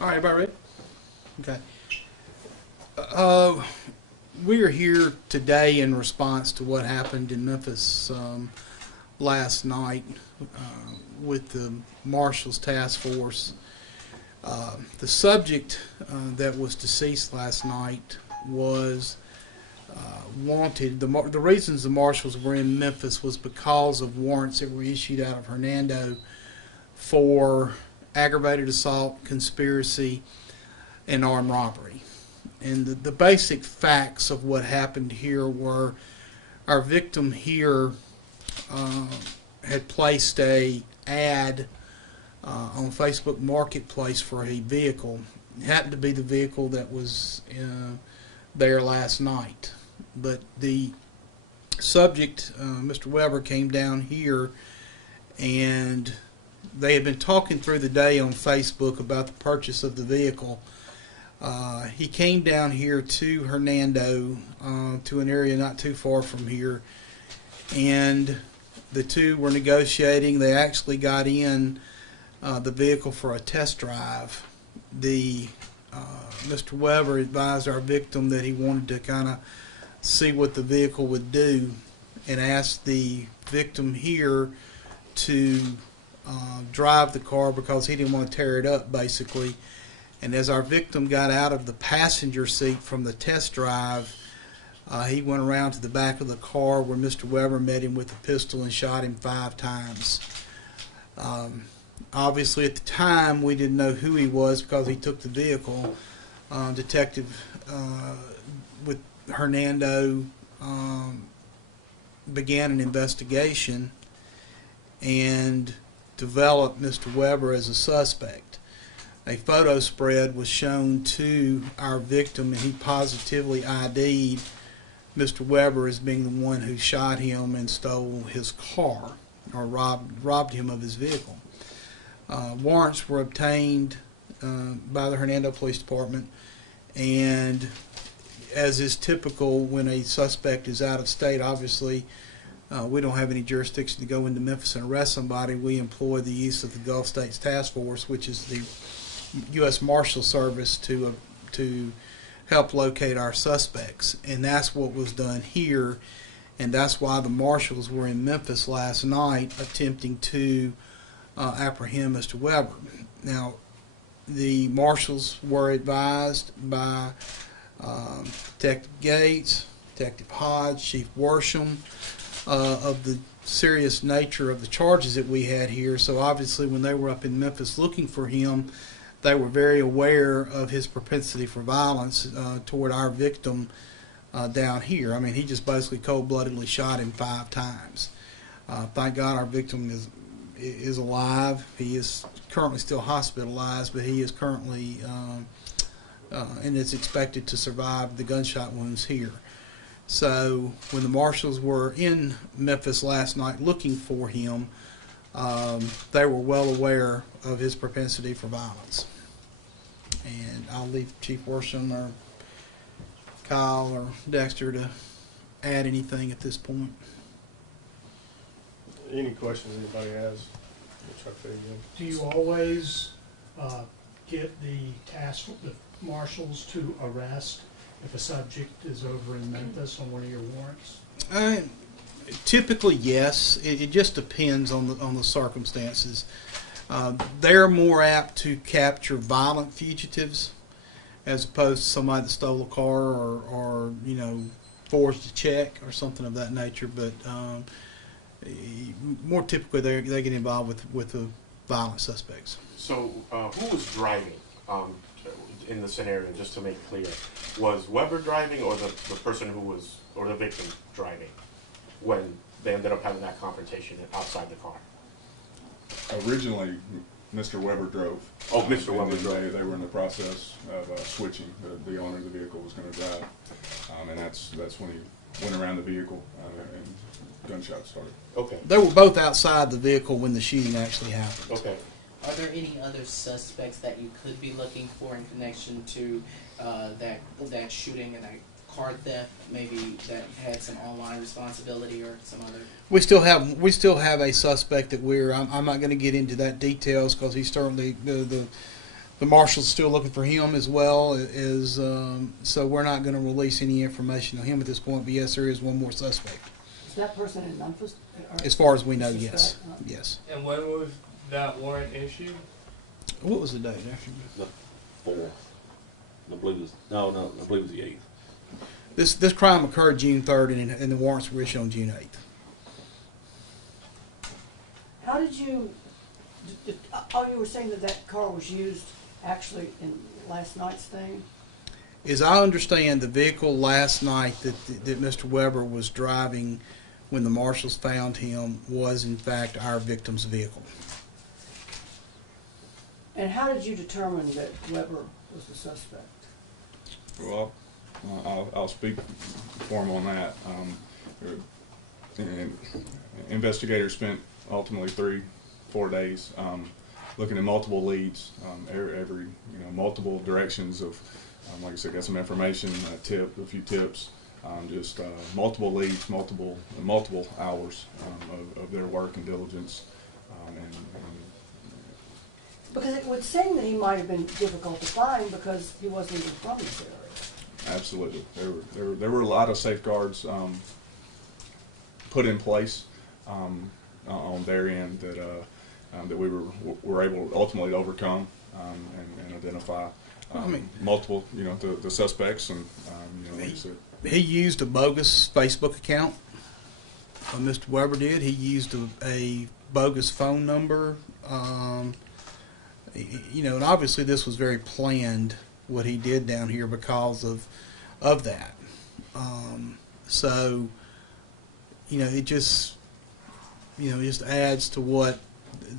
All right, everybody ready? Okay. We are here today in response to what happened in Memphis last night with the Marshals Task Force. The subject that was deceased last night was wanted. The reasons the Marshals were in Memphis was because of warrants that were issued out of Hernando for aggravated assault, conspiracy, and armed robbery. And the basic facts of what happened here were our victim here had placed a ad on Facebook Marketplace for a vehicle. It happened to be the vehicle that was there last night. But the subject, Mr. Weber, came down here, and they had been talking through the day on Facebook about the purchase of the vehicle. He came down here to Hernando, to an area not too far from here, and the two were negotiating. They actually got in the vehicle for a test drive. Mr. Weber advised our victim that he wanted to kind of see what the vehicle would do, and asked the victim here to drive the car because he didn't want to tear it up, basically. And as our victim got out of the passenger seat from the test drive, he went around to the back of the car where Mr. Weber met him with a pistol and shot him 5 times. Obviously, at the time, we didn't know who he was because he took the vehicle. Detective with Hernando began an investigation and developed Mr. Weber as a suspect. A photo spread was shown to our victim, and he positively ID'd Mr. Weber as being the one who shot him and stole his car, or robbed him of his vehicle. Warrants were obtained by the Hernando Police Department, and as is typical when a suspect is out of state, obviously we don't have any jurisdiction to go into Memphis and arrest somebody. We employ the use of the Gulf States Task Force, which is the U.S. Marshal Service, to help locate our suspects. And that's what was done here, and that's why the Marshals were in Memphis last night attempting to apprehend Mr. Weber. Now, the Marshals were advised by Detective Gates, Detective Hodge, Chief Worsham, of the serious nature of the charges that we had here. So obviously when they were up in Memphis looking for him, they were very aware of his propensity for violence toward our victim down here. I mean, he just basically cold-bloodedly shot him 5 times. Thank God our victim is alive. He is currently still hospitalized, but he is currently and is expected to survive the gunshot wounds here. So when the Marshals were in Memphis last night looking for him, they were well aware of his propensity for violence. And I'll leave Chief Worsham or Kyle or Dexter to add anything at this point. Any questions anybody has? Do you always get the marshals to arrest if a subject is over in Memphis on one of your warrants? Typically, yes. It just depends on the circumstances. They're more apt to capture violent fugitives as opposed to somebody that stole a car or forged a check or something of that nature. But more typically, they get involved with the violent suspects. So, who was driving in the scenario? Just to make clear, was Weber driving, or the person who was, or the victim driving, when they ended up having that confrontation outside the car? Originally, Mr. Weber drove. Oh, Mr. Weber drove. They were in the process of switching. The owner of the vehicle was going to drive, and that's when he went around the vehicle and gunshots started. Okay. They were both outside the vehicle when the shooting actually happened. Okay. Are there any other suspects that you could be looking for in connection to that shooting and that car theft, maybe that had some online responsibility or some other? We still have a suspect that I'm not going to get into that details because he's certainly the The marshal's still looking for him as well. So we're not going to release any information on him at this point. But yes, there is one more suspect. Is that person in Memphis? As far as we know, Suspect, yes. huh? Yes. And when was that warrant issued? What was the date after? The 4th. I believe it was, I believe it was the 8th. This crime occurred June 3rd, and the warrants were issued on June 8th. How did you, you were saying that car was used actually in last night's thing? As I understand, the vehicle last night that Mr. Weber was driving when the marshals found him was, in fact, our victim's vehicle. And how did you determine that Weber was the suspect? Well, I'll speak for him on that. And investigators spent ultimately 3-4 days looking at multiple leads, every multiple directions of, like I said, got some information, a few tips, just multiple leads, multiple hours of their work and diligence, Because it would seem that he might have been difficult to find because he wasn't even from this area. Absolutely, there were a lot of safeguards put in place on their end that we were able ultimately to overcome and identify multiple the suspects and like I said. He used a bogus Facebook account. Mr. Weber did. He used a bogus phone number. And obviously this was very planned what he did down here because of that. So it just adds to what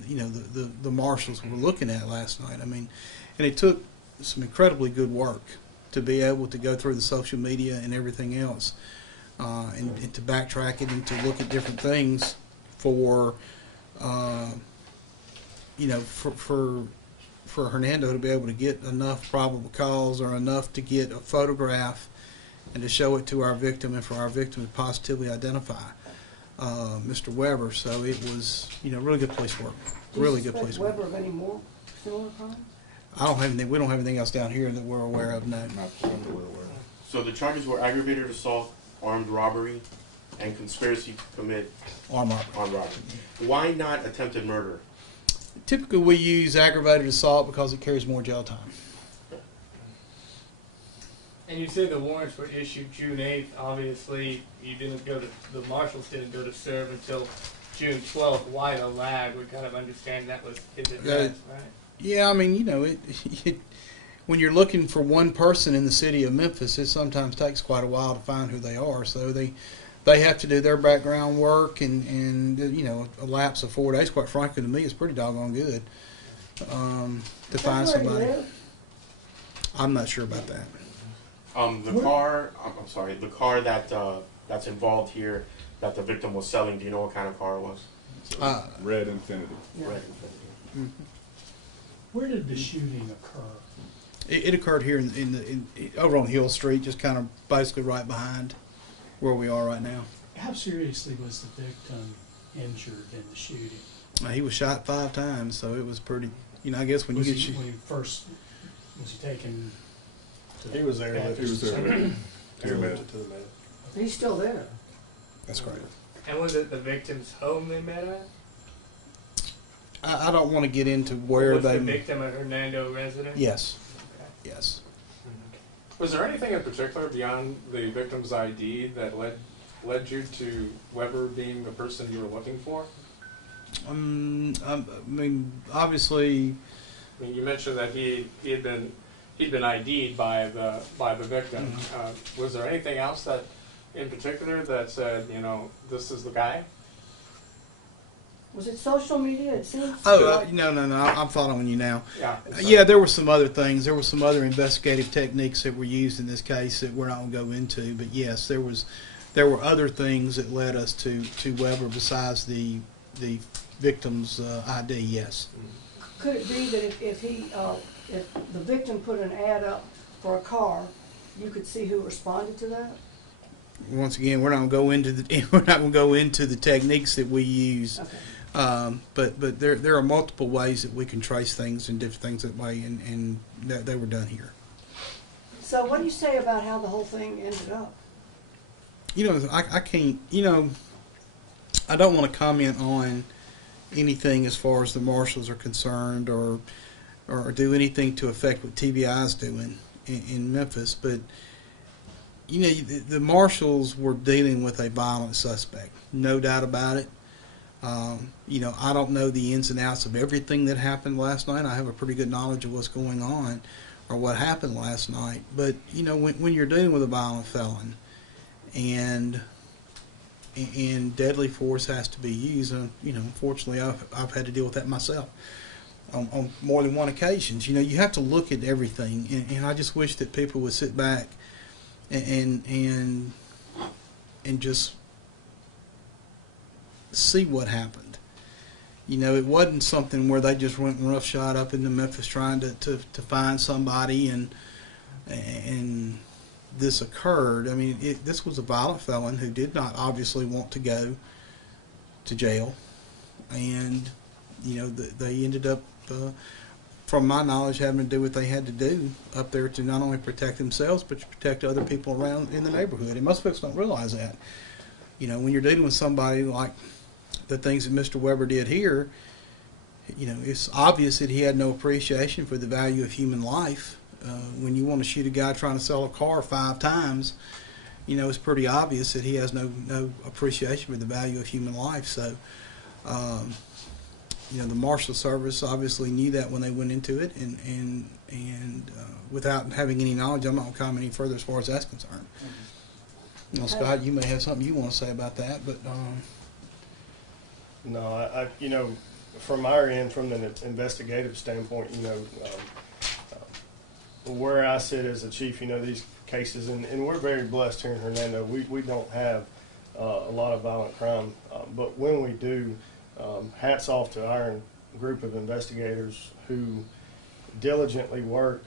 the marshals were looking at last night. I mean, and it took some incredibly good work to be able to go through the social media and everything else, and to backtrack it and to look at different things for for Hernando to be able to get enough probable cause or enough to get a photograph and to show it to our victim and for our victim to positively identify Mr. Weber. So it was really good police work. Really good police work. Weber of any more similar crimes? I don't have anything. We don't have anything else down here that we're aware of. No. Not that we're aware of. So the charges were aggravated assault, armed robbery, and conspiracy to commit Armed robbery. Why not attempted murder? Typically, we use aggravated assault because it carries more jail time. And you say the warrants were issued June 8th. Obviously, the marshals didn't go to serve until June 12th. Why the lag? We kind of understand that was his address, right? Yeah, I mean, when you're looking for one person in the city of Memphis, it sometimes takes quite a while to find who they are. So they have to do their background work, and a lapse of 4 days, quite frankly, to me, is pretty doggone good to find somebody. I'm not sure about that. The car that's involved here that the victim was selling. Do you know what kind of car it was? Red Infinity. Yeah. Red Infinity. Mm-hmm. Where did the shooting occur? It occurred here over on Hill Street, just kind of basically right behind where we are right now. How seriously was the victim injured in the shooting? He was shot 5 times, so it was pretty. I guess when you get shot. When he first was he taken? He was there. He was there. He went to the med. He's still there. That's correct. And was it the victim's home they met at? I don't want to get into where was they. the victim a Hernando resident? Yes. Okay. Yes. Was there anything in particular beyond the victim's ID that led you to Weber being the person you were looking for? I mean, obviously. I mean, you mentioned that he'd been ID'd by the victim. Mm-hmm. Was there anything else that, in particular, that said, this is the guy? Was it social media? It seems. Oh, no. I'm following you now. Yeah. Yeah, there were some other things. There were some other investigative techniques that were used in this case that we're not going to go into. But yes, there were other things that led us to Weber besides the victim's ID. Yes. Could it be that if the victim put an ad up for a car, you could see who responded to that? Once again, we're not going to go into the techniques that we use. Okay. But there are multiple ways that we can trace things and different things that way, and that they were done here. So what do you say about how the whole thing ended up? You know, I can't, you know, I don't want to comment on anything as far as the marshals are concerned, or do anything to affect what TBI is doing in Memphis. But you know, the marshals were dealing with a violent suspect, no doubt about it. You know, I don't know the ins and outs of everything that happened last night. I have a pretty good knowledge of what's going on or what happened last night. But you know, when you're dealing with a violent felon and deadly force has to be used, and you know, unfortunately, I've had to deal with that myself on more than one occasions. You know, you have to look at everything, and I just wish that people would sit back and just see what happened. You know, it wasn't something where they just went roughshod up into Memphis trying to find somebody, and this occurred. I mean, this was a violent felon who did not obviously want to go to jail, and you know, they ended up, from my knowledge, having to do what they had to do up there to not only protect themselves but to protect other people around in the neighborhood. And most folks don't realize that. You know, when you're dealing with somebody like the things that Mr. Weber did here, you know, it's obvious that he had no appreciation for the value of human life. When you want to shoot a guy trying to sell a car 5 times, you know, it's pretty obvious that he has no appreciation for the value of human life. So, you know, the Marshal Service obviously knew that when they went into it, and without having any knowledge, I'm not going to comment any further as far as that's concerned. Mm-hmm. You know, Scott, you may have something you want to say about that, but no, I you know, from our end, from the investigative standpoint, you know, where I sit as a chief, you know, these cases, and we're very blessed here in Hernando. We don't have a lot of violent crime, but when we do, hats off to our group of investigators who diligently work,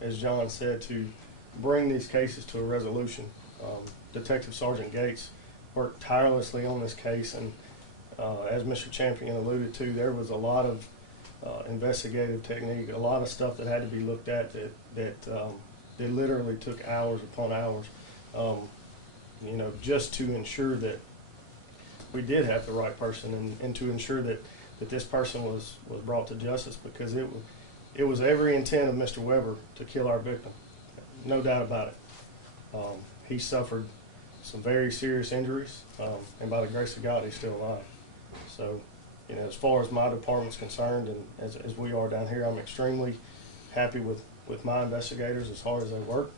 as John said, to bring these cases to a resolution. Detective Sergeant Gates worked tirelessly on this case, and as Mr. Champion alluded to, there was a lot of investigative technique, a lot of stuff that had to be looked at that literally took hours upon hours, you know, just to ensure that we did have the right person, and to ensure that this person was brought to justice, because it was every intent of Mr. Weber to kill our victim, no doubt about it. He suffered some very serious injuries, and by the grace of God, he's still alive. So, you know, as far as my department's concerned, and as we are down here, I'm extremely happy with my investigators as hard as they work.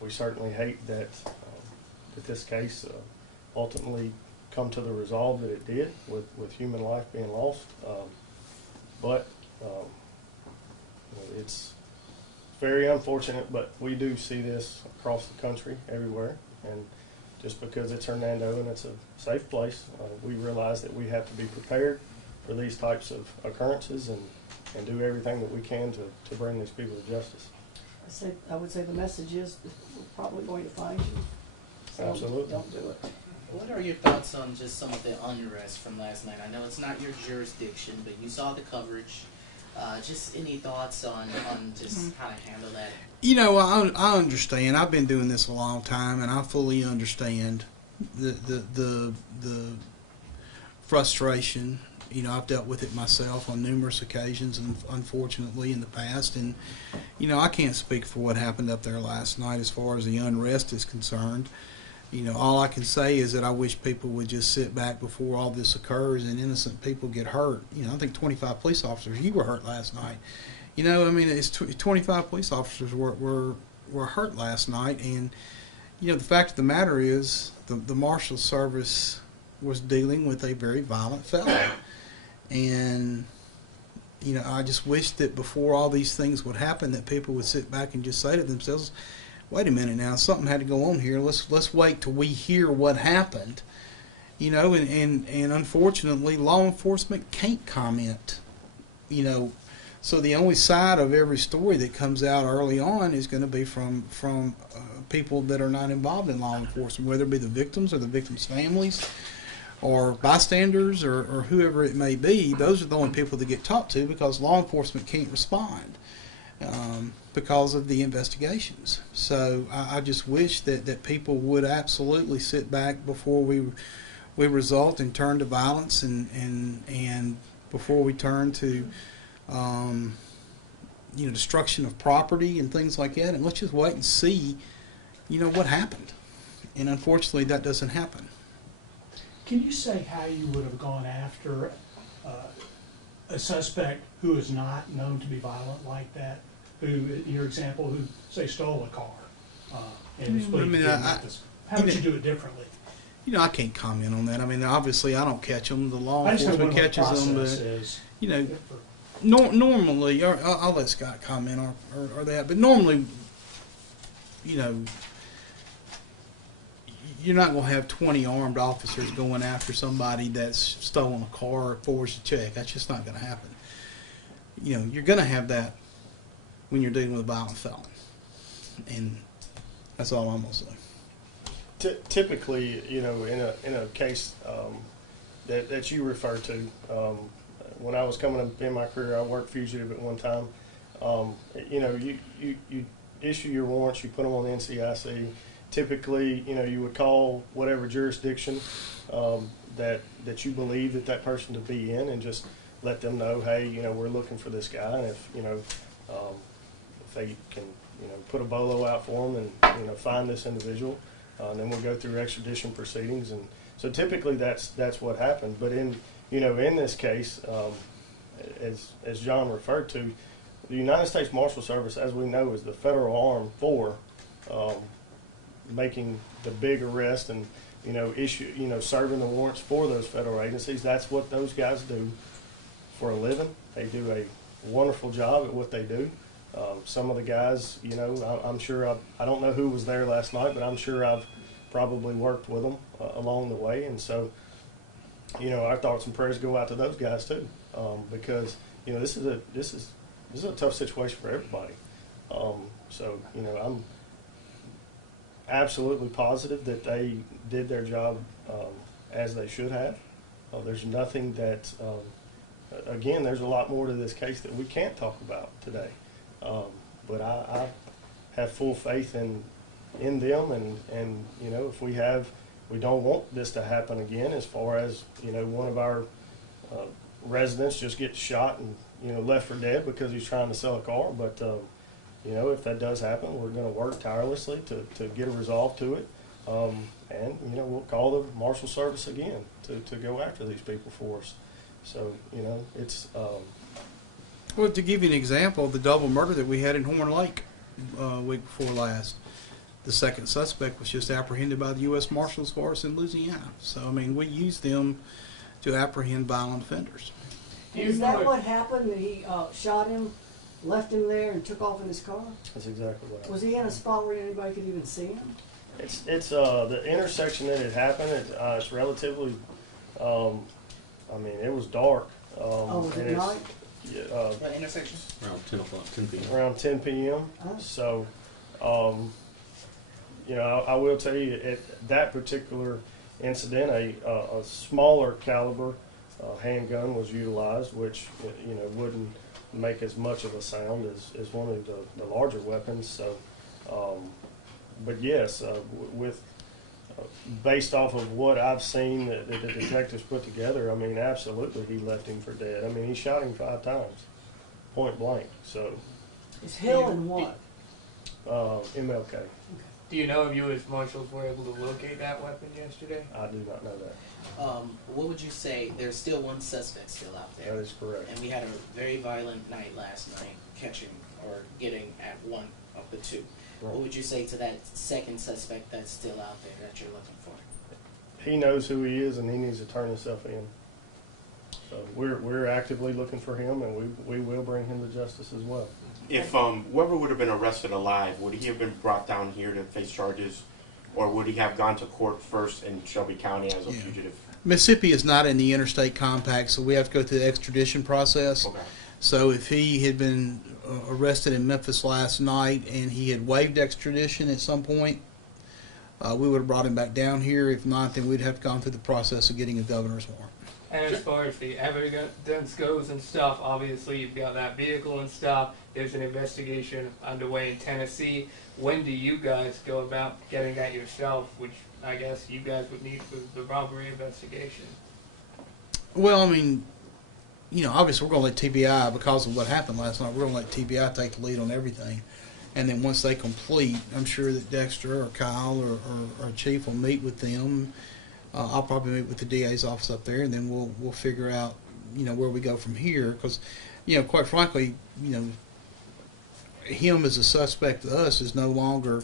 We certainly hate that this case ultimately come to the resolve that it did, with human life being lost. But it's very unfortunate, but we do see this across the country, everywhere. And just because it's Hernando and it's a safe place, we realize that we have to be prepared for these types of occurrences, and do everything that we can to bring these people to justice. I would say the message is we're probably going to find you. So Absolutely. Don't do it. What are your thoughts on just some of the unrest from last night? I know it's not your jurisdiction, but you saw the coverage. Just any thoughts on just how to handle that? you know, I understand. I've been doing this a long time, and I fully understand the frustration. You know, I've dealt with it myself on numerous occasions, and unfortunately in the past. And you know, I can't speak for what happened up there last night as far as the unrest is concerned. You know, all I can say is that I wish people would just sit back before all this occurs and innocent people get hurt. You know, I think 25 police officers, you were hurt last night. You know, I mean, it's 25 police officers were hurt last night. And, you know, the fact of the matter is the Marshal Service was dealing with a very violent fellow. And, you know, I just wish that before all these things would happen that people would sit back and just say to themselves, wait a minute now, something had to go on here. Let's wait till we hear what happened. You know, and unfortunately, law enforcement can't comment. You know, so the only side of every story that comes out early on is going to be from people that are not involved in law enforcement, whether it be the victims or the victims' families or bystanders or whoever it may be, those are the only people that get talked to because law enforcement can't respond because of the investigations. So I just wish that people would absolutely sit back before we result and turn to violence and before we turn to destruction of property and things like that, and let's just wait and see what happened. And unfortunately that doesn't happen. Can you say how you would have gone after a suspect who is not known to be violent like that, who, in your example, who, say, stole a car and is believed to be in Memphis? How would you do it differently? I can't comment on that. I mean, obviously I don't catch them. The law enforcement catches them, but normally, or I'll let Scott comment or that, but normally, you're not going to have 20 armed officers going after somebody that's stolen a car or forged a check. That's just not going to happen. You're going to have that when you're dealing with a violent felon. And that's all I'm going to say. Typically, in a case that you refer to, when I was coming up in my career, I worked fugitive at one time. You issue your warrants, you put them on the NCIC. Typically, you would call whatever jurisdiction that you believe that person to be in, and just let them know, hey, we're looking for this guy, and if they can, put a bolo out for them and find this individual, then we'll go through extradition proceedings. And so typically that's what happened. But in this case, as John referred to, the United States Marshal Service, as we know, is the federal arm for making the big arrest and serving the warrants for those federal agencies. That's what those guys do for a living. They do a wonderful job at what they do. Some of the guys, I'm sure I don't know who was there last night, but I'm sure I've probably worked with them along the way. And so, our thoughts and prayers go out to those guys too, because this is a tough situation for everybody. So I'm absolutely positive that they did their job as they should have. There's nothing that, again, there's a lot more to this case that we can't talk about today. But I have full faith in them, and if we don't want this to happen again, as far as one of our residents just gets shot and left for dead because he's trying to sell a car. But if that does happen, we're going to work tirelessly to get a resolve to it, and we'll call the Marshal Service again to go after these people for us. So it's. Well, to give you an example, the double murder that we had in Horn Lake week before last, the second suspect was just apprehended by the U.S. Marshals Force in Louisiana. So, I mean, we use them to apprehend violent offenders. Is that what happened? That he shot him, left him there, and took off in his car? That's exactly what happened. Was he in a spot where anybody could even see him? It's the intersection that it happened. It's relatively. It was dark. Was it night? Yeah, What intersection? Around 10 o'clock, 10 p.m. Around 10 p.m. Oh. So, I will tell you, at that particular incident, a smaller caliber handgun was utilized, which wouldn't make as much of a sound as one of the larger weapons. So, but yes, based off of what I've seen that the detectives put together, absolutely he left him for dead. He shot him 5 times, point blank. So, Is Hill and what? MLK. Do you know if you as marshals were able to locate that weapon yesterday? I do not know that. What would you say? There's still one suspect still out there. That is correct. And we had a very violent night last night, catching or getting at one of the two. Right. What would you say to that second suspect that's still out there that you're looking for? He knows who he is, and he needs to turn himself in. So we're actively looking for him, and we will bring him to justice as well. If whoever would have been arrested alive, would he have been brought down here to face charges, or would he have gone to court first in Shelby County as a fugitive? Mississippi is not in the interstate compact, so we have to go through the extradition process. Okay. So if he had been arrested in Memphis last night and he had waived extradition at some point, we would have brought him back down here. If not, then we'd have gone through the process of getting a governor's warrant. And as far as the evidence goes and stuff, obviously you've got that vehicle and stuff. There's an investigation underway in Tennessee. When do you guys go about getting that yourself, which I guess you guys would need for the robbery investigation? Well, I mean, you know, obviously we're going to let TBI, because of what happened last night, we're going to let TBI take the lead on everything. And then once they complete, I'm sure that Dexter or Kyle or Chief will meet with them. I'll probably meet with the DA's office up there, and then we'll figure out, you know, where we go from here. Because, you know, quite frankly, you know, him as a suspect to us is no longer,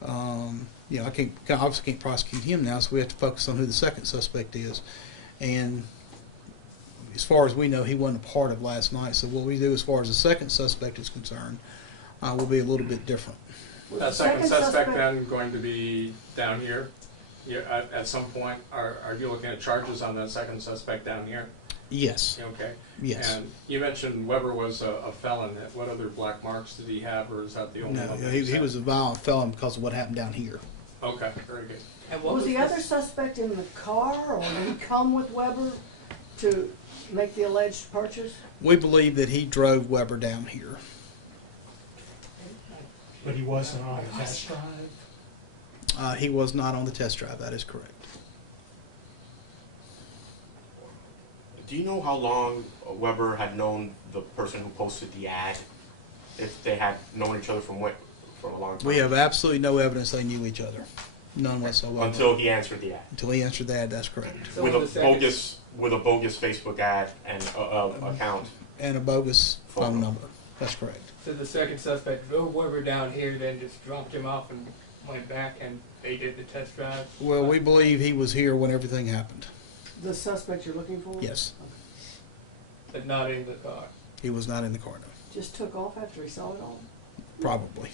you know, obviously can't prosecute him now, so we have to focus on who the second suspect is. And as far as we know, he wasn't a part of last night. So what we do as far as the second suspect is concerned will be a little bit different. That second suspect then going to be down here? At some point, are you looking at charges on that second suspect down here? Yes. Okay. Yes. And you mentioned Weber was a felon. What other black marks did he have, or is that the only No, one? he was a violent felon because of what happened down here. Okay, very good. And what Was the other suspect in the car, or did he come with Weber to make the alleged purchase? We believe that he drove Weber down here. But he wasn't on the test drive? He was not on the test drive. That is correct. Do you know how long Weber had known the person who posted the ad? If they had known each other for a long time? We have absolutely no evidence they knew each other. None whatsoever. Until he answered the ad. Until he answered the ad, that's correct. So With on a the second- bogus Facebook ad and account. And a bogus phone number. That's correct. So the second suspect drove Weber down here, then just dropped him off and went back, and they did the test drive? Well, we believe he was here when everything happened. The suspect you're looking for? Yes. But not in the car. He was not in the car, no. Just took off after he saw it all? Probably.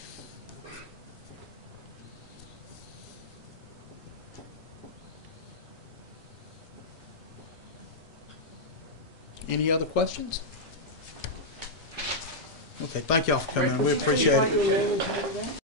Any other questions? Okay, thank y'all for coming. We appreciate it.